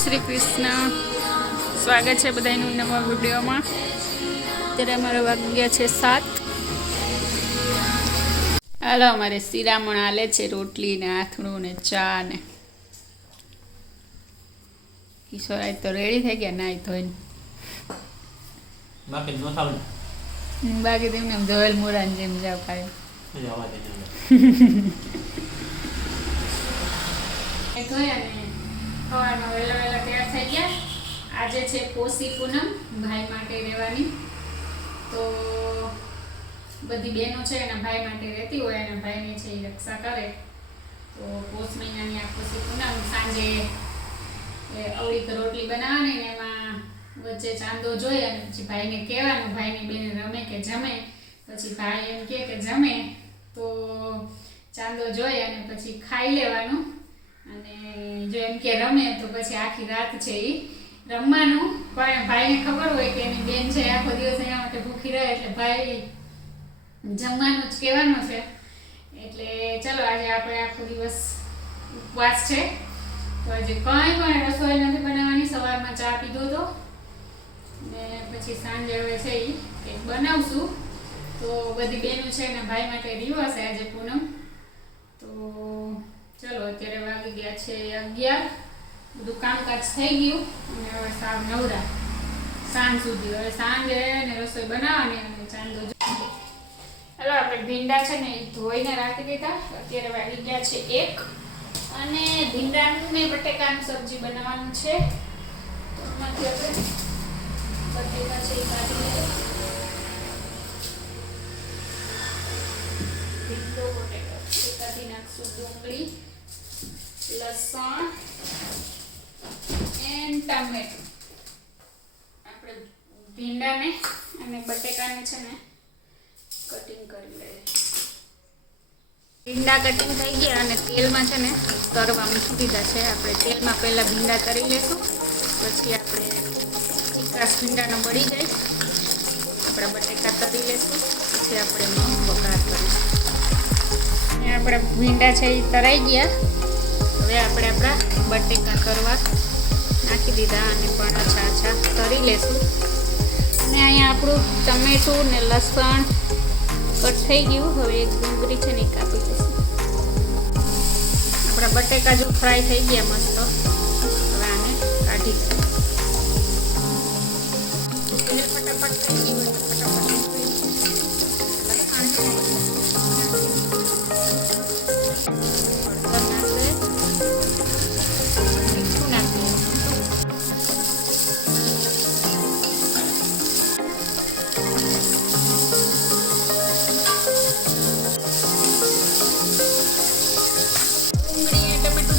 શ્રી કૃષ્ણ. સ્વાગત છે બધાનું નવા વિડીયોમાં. અત્યારે અમારા વાગ્યા છે 7. હાલો, અમારે શિરામણ હાલે છે, રોટલી ને આથણું ને ચા ને. કિશોરાય તો રેડી થઈ ગયા નાઈ ધોઈને. બાકી તેમને ધોયેલ મોરાન જેમ જાવ કાંઈ ધોયા ને સવારમાં વહેલા વહેલા તૈયાર થઈ ગયા. આજે છે પોષી પૂનમ, ભાઈ માટે રહેવાની. તો બધી બહેનો છે એના ભાઈ માટે રહેતી હોય અને ભાઈની છે એ રક્ષા કરે. તો પોષ મહિનાની આ પોષી પૂનમ સાંજે અવળી રોટલી બનાવવાની ને એમાં વચ્ચે ચાંદો જોઈ અને પછી ભાઈને કહેવાનું, ભાઈની બેન રમે કે જમે. પછી ભાઈ એમ કે જમે તો ચાંદો જોઈ અને પછી ખાઈ લેવાનું. અને જો એમ કે રમે તો પછી આખી રાત છે એ રમવાનું. પણ ભાઈને ખબર હોય કે એની બેન છે આખો દિવસ એના માટે ભૂખી રહે, એટલે ભાઈ જમવાનું જ કહેવાનું છે. એટલે ચલો આજે આપણે આખો દિવસ ઉપવાસ છે. તો આજે કંઈ પણ રસોઈ નથી બનાવવાની. સવારમાં ચા પીધો હતો ને પછી સાંજે હવે છે એ કંઈક બનાવશું. તો બધી બહેનો છે એના ભાઈ માટે રીવા છે આજે પૂનમ. તો ચલો અત્યારે વાગી ગયા છે 11. બધું કામકાજ થઈ ગયું અને હવે સાવ નવરા સાંજ સુધી. હવે સાંજે ને રસોઈ બનાવવાની અને ચાંદો. ચાલો આપણે ભીંડા છે ને એ ધોઈને રાખી દીધા. અત્યારે વાગી ગયા છે 1 અને ભીંડાનું ને બટેકાનું સબ્જી બનાવવાનું છે. તો એમાંથી આપણે બટેકા છે એ કાઢી લઈએ. ભીંડો બટેકા કાઢી નાખશું. ડુંગળી, લસણ એન્ડ ટામેટું. આપણે ભીંડાને અને બટેકાને છે ને કટિંગ કરી લઈએ. ભીંડા કટિંગ થઈ ગયા અને તેલમાં છે ને તરવા મૂકી દીધા છે. આપણે તેલમાં પહેલાં ભીંડા તરી લઈશું, પછી આપણે ચીકાશ ભીંડાનો બળી જાય આપણા બટેકા તરી લઈશું, પછી આપણે વઘાર કરીશું. અને આપણા ભીંડા છે એ તરાઈ ગયા. હવે આપણે આપણા બટેકા તરવા નાખી દીધા અને પણ આછા તરી લઈશું. અને અહીંયા આપણું ટમેટું ને લસણ કટ થઈ ગયું. હવે એક ડુંગળી છે ને કાપી લઈશું. આપણા બટેકા જો ફ્રાય થઈ ગયા મસ્ત. હવે આને કાઢી લઈશું. ફટાફટ થઈ ગયું હોય તો ફટાફટ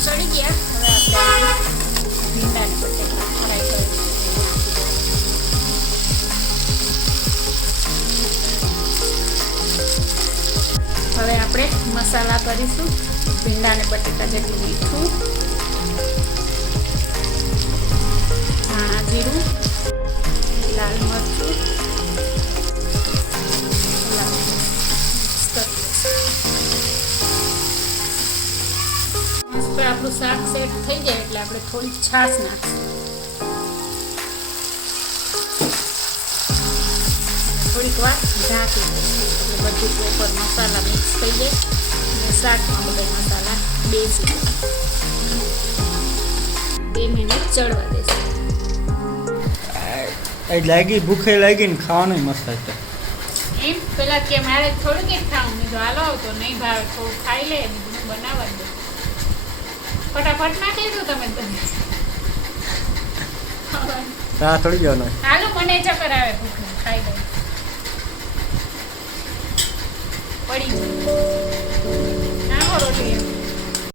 ચડી ગયા. હવે આપણે ભીંડા ને બટેકા ફ્રાય કરી. હવે આપણે મસાલા કરીશું. ભીંડા ને બટેકા જેટલું મીઠું, ધાણા જીરું, લાલ મરચું, મસ્ત આપણું શાક સેટ થઈ જાય એટલે આપણે થોડી છાશ નાખીશું. થોડીક વાર ઢાંકી દઈશું એટલે બધું પ્રોપર મસાલા મિક્સ થઈ જાય અને શાકમાં બધા મસાલા બેસી જાય. 2 મિનિટ ચડવા દઈશું. લાગી ભૂખે લાગી ને ખાવાનું મસ્ત હતું. એમ પેલા કે મારે થોડુંક જ ખાવું, નહીં તો હાલો તો નહીં ભાવે થોડું ખાઈ લે. બનાવવા દે ફટાફટ નાખી દો તમે. હા થોડી જવાનો. હાલો મને ચક્કર આવે ભૂખ ખાઈ લે પડી.